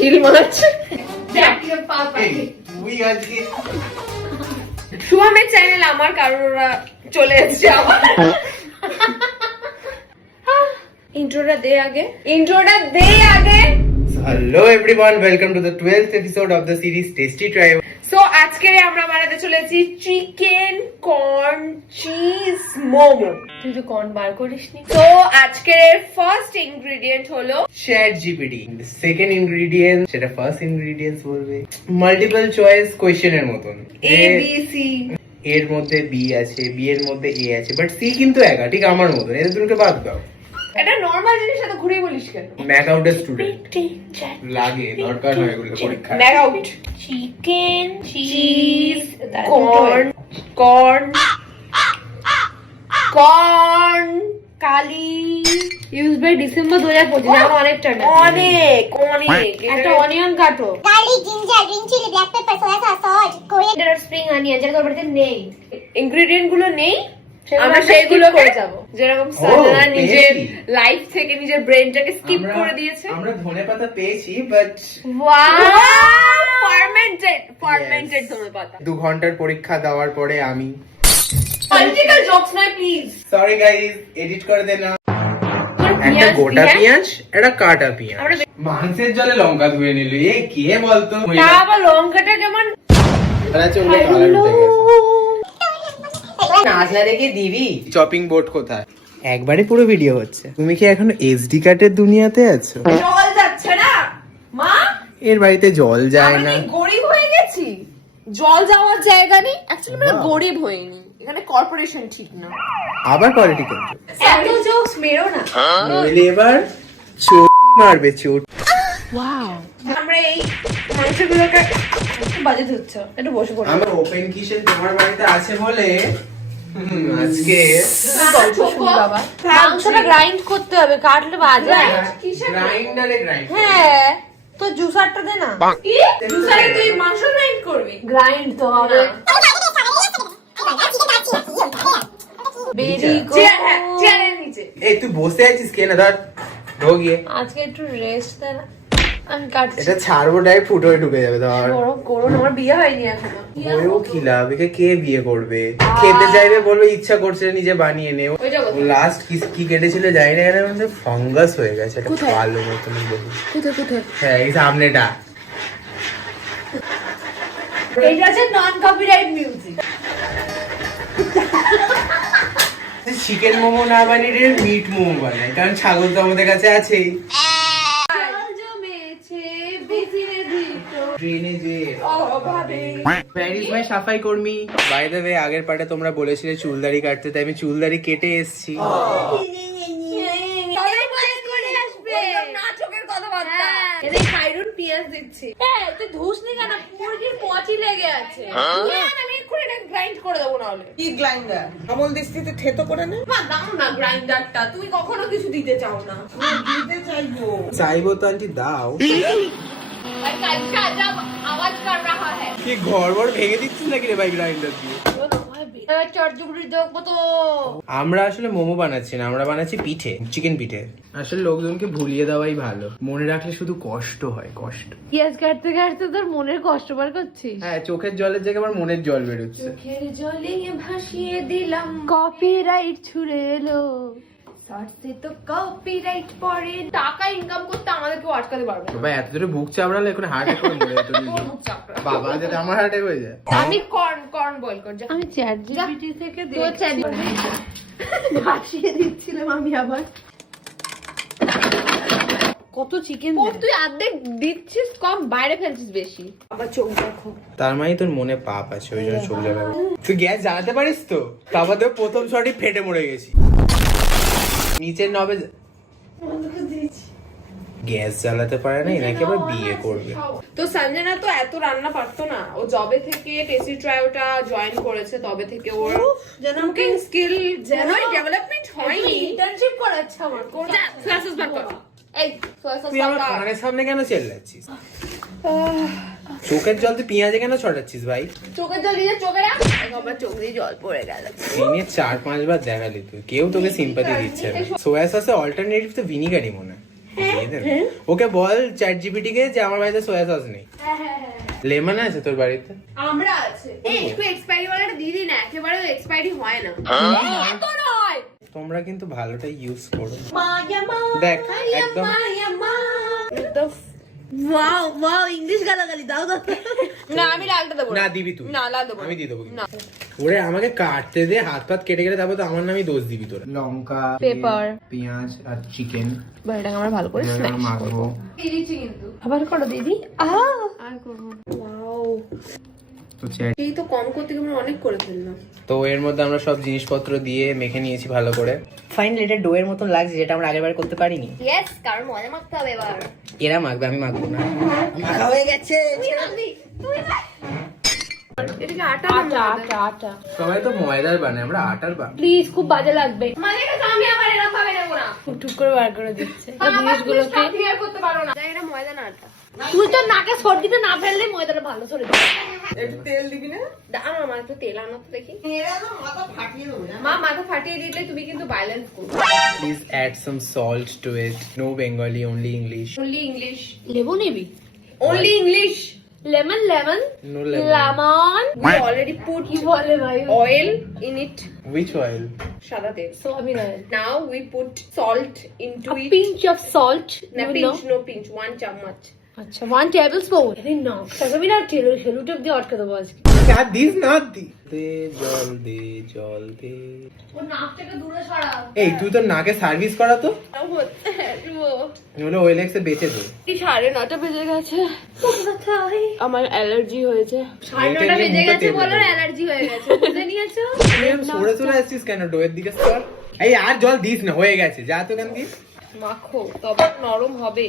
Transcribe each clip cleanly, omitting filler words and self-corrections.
শিল মাছ। শুভমের চ্যানেল আমার, কারণ ওরা চলে এসছে আমার। ইন্ট্রোটা দে আগে। Hello everyone, welcome to the 12th episode of the series Tasty Try. So আজকে আমরা বানাতে চলেছি চিকেন কর্ন চিজ মোমো। তুই তো কর্ন বার করিসনি। তো আজকের ফার্স্ট ইনগ্রেডিয়েন্ট হলো ChatGPT. The second ingredient, সেটা first ingredients বলবে। Multiple choice question এর মতন। A B C. এর মধ্যে B আছে, B এর মধ্যে A আছে, বাট C কিন্তু একা, ঠিক আমার মতন। এদের দুটোকে বাদ দাও। এটা নরমাল জিনিস, এত ঘুরে বলিস কেন? ম্যাক আউটের স্টুডেন্ট লাগে, দরকার হয় এগুলো পরীক্ষায়। ম্যাক আউট। চিকেন চিজ কর্ন কালি ইউজ বাই ডিসেম্বর 2025। অনেকটা অনেক একটা অনিয়ন কাটো, garlic, ginger, green chili, black pepper, soya sauce, salt, coriander, spring onion, যেটা তোর বাড়িতে নেই। ইনগ্রেডিয়েন্ট গুলো নেই, আমরা সেইগুলো করে যাব। যেরকম সানা নিজের লাইফ থেকে নিজের ব্রেনটাকে স্কিপ করে দিয়েছে। আমরা ধনেপাতা পেয়েছি, বাট ফার্মেন্টেড ধনেপাতা। 2 ঘন্টার পরীক্ষা দেওয়ার পরে আমি পলিটিক্যাল জোকস নয় প্লিজ। সরি গাইস, এডিট করে দে না। একটা গোটা পেঁয়াজ, একটা কাটা পেঁয়াজ, মাংসের জলে লঙ্কা ধুয়ে নিল। এ কে বলতো? আবার লঙ্কাটা কেমন চলে কালার উঠে গেছে। নাজলা দেখে দিবি। চপিং বোর্ড কোথায়? একবারে পুরো ভিডিও হচ্ছে। তুমি কি এখন এসডি কার্ডের দুনিয়াতে আছো? জল যাচ্ছে না মা, এর বাড়িতে জল যায় না। আমি গরিব হয়ে গেছি, জল যাওয়ার জায়গা নেই। অ্যাকচুয়ালি আমরা গরিব হইনি, এখানে কর্পোরেশন ঠিক না। আবার পলিটিক্যাল এত জোকস মেরো না, নইলে এবার চোট মারবে চোট। আমরা এই মাংসগুলোকে একটু বাজে ধুচ্ছ, একটু বসে পড়ো। আমার ওপেন কিচেন তোমার বাড়িতে আছে বলে আজকে গল্প শুনি বাবা। মাংসটা গ্রাইন্ড করতে হবে, কাটলে বাজে। গ্রাইন্ডারে গ্রাইন্ড। হ্যাঁ, তো জুসারটা দে না। কি জুসারে তুই মাংস গ্রাইন্ড করবি? গ্রাইন্ড তো হবে। বেরি গো চেয়ারের নিচে। এই তুই বসে আছিস কেন? ধর ঢো গিয়ে। আজকে একটু রেস্ট দে না, আমি কাটছি। এটা ছাড়বো, ডাইরেক্ট ফুটো হয়ে ঢুকে যাবে। ধর করুন, আমার বিয়ে হয়নি এখনো। ওইও কি লাভ? একে কে বিয়ে করবে? খেতে চাইবে, বলবে ইচ্ছা করছে নিজে বানিয়ে নে। লাস্ট কি কেটেছিল জানি না, এখানে মধ্যে ফাঙ্গাস হয়ে গেছে। এটা ভালো মতন বলি। কোথায়? হ্যাঁ, এই সামনেটা। এইটা আছে নন কপিরাইট মিউজিক। চিকেন মোমো না বানিয়ে মিট মোমো বানাই, কারণ ছাগল তো আমাদের কাছে আছেই। সাফাই কর্মী। বাই দ্য ওয়ে, আগের পার্টে তোমরা বলেছিলে চুলদাড়ি কাটতে, তাই আমি চুলদাড়ি কেটে এসেছি। তুমি কখনো কিছু দিতে চাও না। চাইবো তো আন্টি, দাও। কি ঘর ভেঙে দিচ্ছিস নাকি রে ভাই গ্রাইন্ডার দিয়ে? আমরা আসলে মোমো বানাচ্ছি না, আমরা বানাচ্ছি পিঠে, চিকেন পিঠে। আসলে লোকজনকে ভুলিয়ে দেওয়াই ভালো, মনে রাখলে শুধু কষ্ট হয়, কষ্ট। পিয়াজ কাটতে কাটতে তোর মনের কষ্ট বার করছিস? হ্যাঁ, চোখের জলের জায়গায় আমার মনের জল বেরোচ্ছে। চোখের জলে ভাসিয়ে দিলাম, কপিরাইট ছুড়ে এলো। শর্টসে তো কপিরাইট পড়ে। টাকা ইনকাম করতে আমাদেরকে আটকাতে পারবে না। বাবা এত জোরে বুক চাপড়ালে এখন হার্ট অ্যাটাক করে মরে যেত। বাবা যদি আমার হার্ট অ্যাটাক হয়ে যায়। আমি কর্ন বয়েল কর। আমি চ্যাটজিপিটি থেকে ভাসিয়ে দিচ্ছিলাম আমি আবার। কত চিকেন তুই অর্ধেক দিচ্ছিস কম, বাইরে ফেলছিস বেশি। আবার চোখ দেখো। তার মানে তোর মনে পাপ আছে, ওই জন্য চোখ জ্বালাবে। তুই গ্যাস জ্বালাতে পারিস তো? তারপর তো প্রথম শটই ফেটে মরে গেছি। নিচের নবে গ্যাস জ্বালাতে পারে না, এনাকে আবার বিয়ে করবে। তো সঞ্জনা তো এত রান্না পারতো না, ও যবে থেকে টেস্টি ট্রাইওটা জয়েন করেছে তবে থেকে ওর কুকিং স্কিল যেনই ডেভেলপমেন্ট হয়নি। ইন্টার্নশিপ করাচ্ছে আমার। ক্লাসেস বার কর। এই তুই আমার কানের সামনে কেন চেল্লাচ্ছিস? চোখের জল তুই পেঁয়াজে কেন ছড়াচ্ছিস ভাই? চোখের জল দিয়ে চোখে রাখ, আবার চোখ দিয়ে জল পড়ে গেল। দিনে 4-5 বার দেখালি তুই, কেউ তোকে সিম্পাথি দিচ্ছে না। সোয়া সসে অল্টারনেটিভ তো ভিনিগারই মনে হয়। ওকে বল চ্যাট জিপিটি কে যে আমার বাড়িতে সোয়া সস নেই। লেমন আছে তোর বাড়িতে? আমরা আছে একটু এক্সপায়ারি ওয়ালাটা দিদি না, একেবারে এক্সপায়ারি হয় না। এত নয়, তোমরা কিন্তু ভালোটা ইউজ করো। দেখ একদম ওয়াও ওয়াও ইংলিশ গালাগালি দাও দাও। না আমি লালটা দেবো না দিবি তুই। না লাল দেবো আমি দিয়ে দেবো কিন্তু। ওরে আমাকে কাটতে দে, হাত পাত কেটে কেটে তারপর তো আমার নামই দোষ দিবি তোরা। লঙ্কা, Pepper, পেঁয়াজ আর চিকেন এটাকে আমরা ভালো করে মাখবো। দিয়েছি কিন্তু আবার করো দিদি। আর করবো। ওয়াও, তো চ্যাট এই তো কম করতে গিয়ে আমরা অনেক করে ফেললাম। তো এর মধ্যে আমরা সব জিনিসপত্র দিয়ে মেখে নিয়েছি ভালো করে। ফাইনালি এটা ডো এর মতন লাগছে, যেটা আমরা আগেরবার করতে পারিনি। ইয়েস, কারণ মজা মাখতে হবে এবার। এরা মাখবে, আমি মাখবো না। মাখা হয়ে গেছে। এটাকে আটা আটা আটা সবাই তো ময়দার বানায়, আমরা আটার বানাই। প্লিজ, খুব বাজে লাগবে। মানে এটা আমি আবার এরকম ভাবে নেব না। টুক করে বার করে দিচ্ছে জিনিসগুলোকে ক্লিয়ার করতে পারো না। এটা ময়দা না আটা। তুই তো নাকে সর্দিতে না ফেললে ময়দাটা ভালো সরে যাবে। একটু তেল দিবি না? আমার মা একটু তেল আনো তো দেখি। মা মাথা ফাটিয়ে দিলে তুমি কিন্তু ভায়োলেন্স করবে। Please add some salt to it. No Bengali, only English. Only English. লেবু নিবি? Only English. Lemon lemon No lemon. Lemon. We already put কি বলে ভাই? oil in it. Which oil? সাদা তেল। Soybean oil. Now we put salt into A it. pinch of salt. No You pinch, know? no pinch. 1 চামচ। আচ্ছা 1 tablespoon। আরে না, আমি না খেলুটে দিয়ে আটকে দেবো আজকে। Not this, not this. দে জল দে। ও নাকটাকে দূরে সরা। এই তুই তো নাকে সার্ভিস করা তো। হলো ওয়েলেক্স এ বেচে দে। 9:30 বেজে গেছে। আমার অ্যালার্জি হয়েছে। 9:30 বেজে গেছে বলো অ্যালার্জি হয়ে গেছে। বুঝে নিয়েছো? সরে সরে আসছিস কেন ডোয়ের দিকে সর? এই আর জল দিস না, হয়ে গেছে, যা তো কেন দিস। মাখো তবে নরম হবে।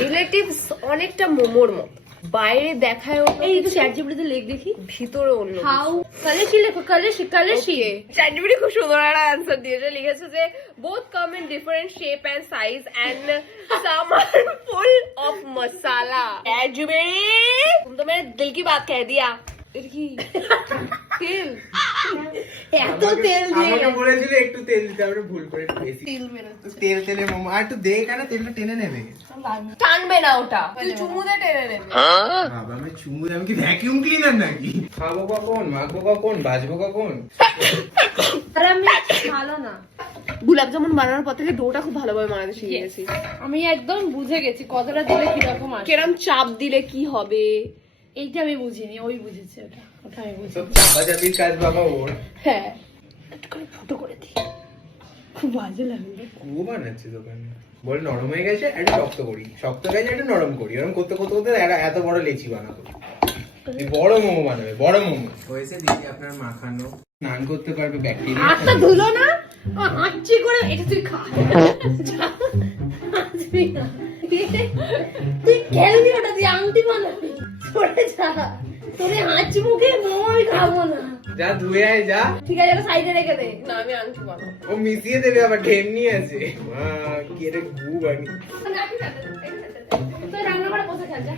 রিলেটিভস অনেকটা মোমোর মতো, বাইরে দেখায় এই তো চ্যাট জিপিটিতে লিখ দেখি। ভিতরে অন্য হাউ কালেশি লেখো কালেশি চ্যাটজিপিটি খুব সুন্দর একটা অ্যান্সার দিয়েছে, লিখেছে যে both come in different shape and size and some are full of masala. ChatGPT तुम तो मेरे दिल की बात कह दिया। এটা কি তেল? এত তেল দিয়ে আমাকে বলেছিল একটু তেল দিতে, আমরা ভুল করে বেশি তেল বেরোচ্ছে। তেলে মোমো আর একটু দে, কেন তেলটা টেনে নেবে। টানবে না ওটা, তুই চুমু দিয়ে টেনে নেবে। বাবা আমি চুমু, আমি কি ভ্যাকিউম ক্লিনার নাকি? খাবো কখন, মাখবো কখন, ভাজবো কখন? আর আমি ভালো না। গোলাপ জামুন বানানোর পর থেকে ডোটা খুব ভালোভাবে বানাতে শিখে গেছি। আমি একদম বুঝে গেছি কতটা দিলে কি রকম আসে। কেরম চাপ দিলে কি হবে। এইটা আমি বুঝিনি, ওই বুঝেছে ওটা আমি বুঝি। সব চাপাচাপির কাজ বাবা ওর। হ্যাঁ একটু করে ফুটো করে দিই, খুব বাজে লাগবে। কুয়ো বানাচ্ছি দোকানে। বল নরম হয়ে গেছে, একটু শক্ত করি, শক্ত হয়ে গেছে একটু নরম করি। এরকম করতে করতে করতে এত বড় লেচি বানাবো। বড় মোমো বানাবে, বড় মোমো। হয়েছে দিদি আপনার মাখানো। স্নান করতে পারবে, ব্যাকটেরিয়া। হাতটা ধুলো না, হাঁচি করে এটা তুই খা। তুই খেলবি ওটা দিয়ে, আংটি বানাবি। সরে যা, তোর হাঁচি মুখে মোমো আমি খাবো না। যা ধুয়ে আয় যা। ঠিক আছে এটা সাইডে রেখে দে। না আমি আনছি বানাবো। ও মিশিয়ে দেবে আবার, ঢেমনি আছে। কি রে গু বানি। তুই রান্না করে বসে খা যা।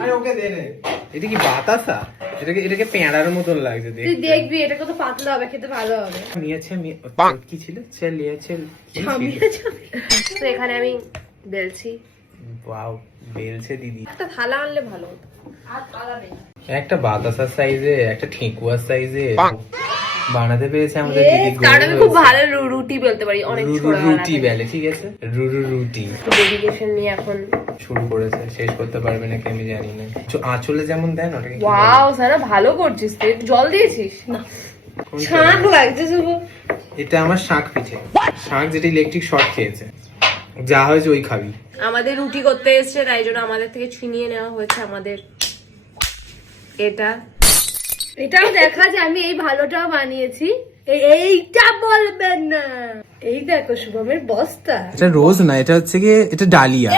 আরে ওকে দে নে। এটা কি বাতাসা? এটাকে পেঁড়ার মতন লাগছে তুই দেখতে। দেখবি এটা কত পাতলা হবে, খেতে ভালো হবে। নিয়েছে কি ছিল? লিয়েছে। তো এখানে আমি বেলছি। ওয়াও, বেলছে দিদি। একটা থালা আনলে ভালো হতো। আর থালা নেই। একটা বাতাসার সাইজে, একটা ঠেকুয়ার সাইজে বানাতে পেরেছে আমাদের দিদি। কারণ আমি খুব ভালো রুটি বেলতে পারি, অনেক ছোট রুটি বেলে, ঠিক আছে? রুটি ডেডিকেশন নিয়ে এখন শুরু করেছে, শেষ করতে পারবে নাকি আমি জানি না। আঁচলে যেমন দেন ওটাকে কি বলে? ওয়াও সারা ভালো করছিস তুই। জল দিয়েছিস না? কোনটা? শাক লাগছে শুধু। এটা আমার শাক পিঠে, শাক যেটা ইলেকট্রিক শর্ট খেয়েছে। যা হয়েছে ওই খাবি। আমাদের রুটি করতে এসছে, তাই জন্য আমাদের থেকে ছিনিয়ে নেওয়া হয়েছে আমাদের এটাও দেখা যায় আমি এই ভালোটাও বানিয়েছি। এইটা বলবেন না। এই দেখো শুভমের বস্তা। এটা রোজ না, এটা হচ্ছে কি, এটা ডালিয়া।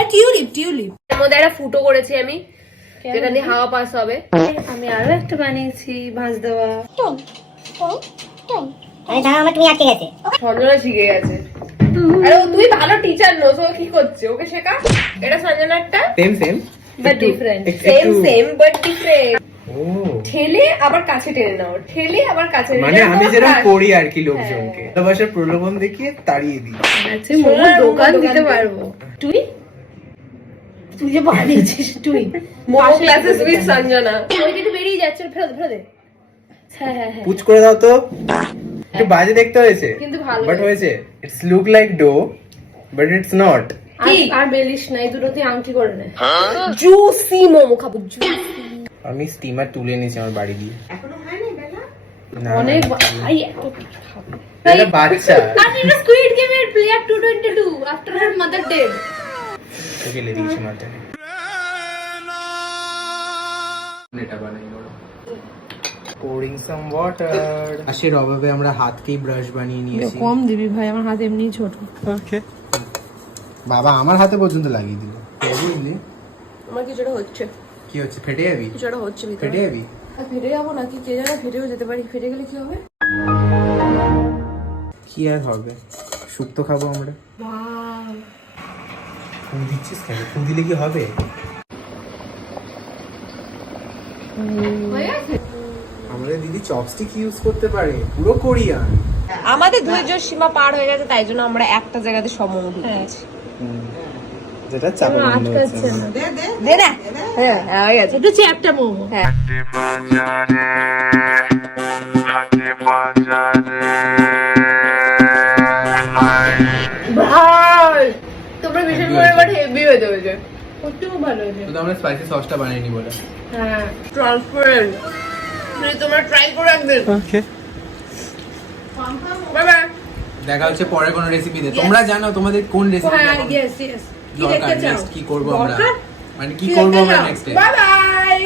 টিউলিপ। এর মধ্যে একটা ফুটো করেছি আমি, যেটা দিয়ে হাওয়া পাস হবে। আমি আরো একটা বানিয়েছি ভাঁজ দেওয়া। আরে দাঁড়া, আমার তুমি আটকে গেছে। সঞ্জনা শিখে গেছে। আরে তুই ভালো টিচার নোস, ও কি করছে? ওকে শেখা। এটা সঞ্জনারটা, same but different. Same but different. ও ঠেলে আবার কাছে টেনে নাও, ঠেলে আবার কাছে টেনে মানে নাও। আমি যেরকম হ্যাঁ। করি আর কি লোকজনকে ভালোবাসার প্রলোভন দেখিয়ে তাড়িয়ে দিই। আচ্ছা, মোমো দোকান দিতে পারবো। তুই তুই যে বানিয়েছিস তুই মোমো ক্লাসেস উইথ সঞ্জনা। ওই যেটা বেরিয়ে যাচ্ছে ফেলে ফেলে দে। হ্যাঁ হ্যাঁ হ্যাঁ, পুচ করে দাও তো, একটু বাজে দেখতে হয়েছে কিন্তু ভালো বাট হয়েছে। It's look like dough but it's not. আর বেলিস না, এই দুটোতে আংটি করে নে। জুসি মোমো খাবো, জুসি। আমি স্টিমার তুলে নিয়েছি আমার বাড়ি দিয়ে। এখনো হয়নি বেলা? না, অনেক না, ভাই এত কিছু খাবো। এটা বাচ্চা আর এটা স্কুইড গেমের player 222 after her mother dead. তোকে লে দিয়েছি মাথায়। এটা বানাই বড় pouring some water। আশের অভাবে আমরা হাতকেই ব্রাশ বানিয়ে নিয়েছি। কম দিবি ভাই, আমার হাত এমনি ছোট। ওকে বাবা আমার হাতে পর্যন্ত লাগিয়ে দিল। বুঝলি আমার কিছুটা হচ্ছে, কি হচ্ছে? ফেটে যাবি? কিছুটা হচ্ছে ভিতরে। ফেটে যাবি? ফেটে যাবো নাকি কে জানে, ফেটেও যেতে পারি। ফেটে গেলে কি হবে? কি আর হবে, শুক্তো খাবো আমরা। ফুল দিচ্ছিস কেন? ফুল দিলে কি হবে? আমাদের দিদি চপস্টিক ইউজ করতে পারে, পুরো কোরিয়ান। আমাদের ধৈর্যের সীমা পার হয়ে গেছে, তাই জন্য আমরা একটা জায়গাতে সব মোমো ঢুকিয়েছি। যেটা চাপা বন্ধ হচ্ছে না। দে না, হ্যাঁ হয়ে গেছে। এটা হচ্ছে একটা মোমো। হ্যাঁ, ভাই তোমরা ভীষণ করে বাট হেভি হয়ে যাবে। কতটুকু ভালো হয়েছে। শুধু আমরা স্পাইসি সসটা বানাইনি বলে। হ্যাঁ, ট্রান্সপারেন্ট। তোমরা ট্রাই করো একদিন। ওকে, বাই বাই। দেখা হচ্ছে পরে কোনো রেসিপিতে। তোমরা জানো তোমাদের কোন রেসিপি হ্যাঁ, ইয়েস ইয়েস। কি দরকার, দেখতে চাও? নেক্সট কি করব আমরা, দরকার? মানে কি করব আমরা নেক্সট বাই বাই।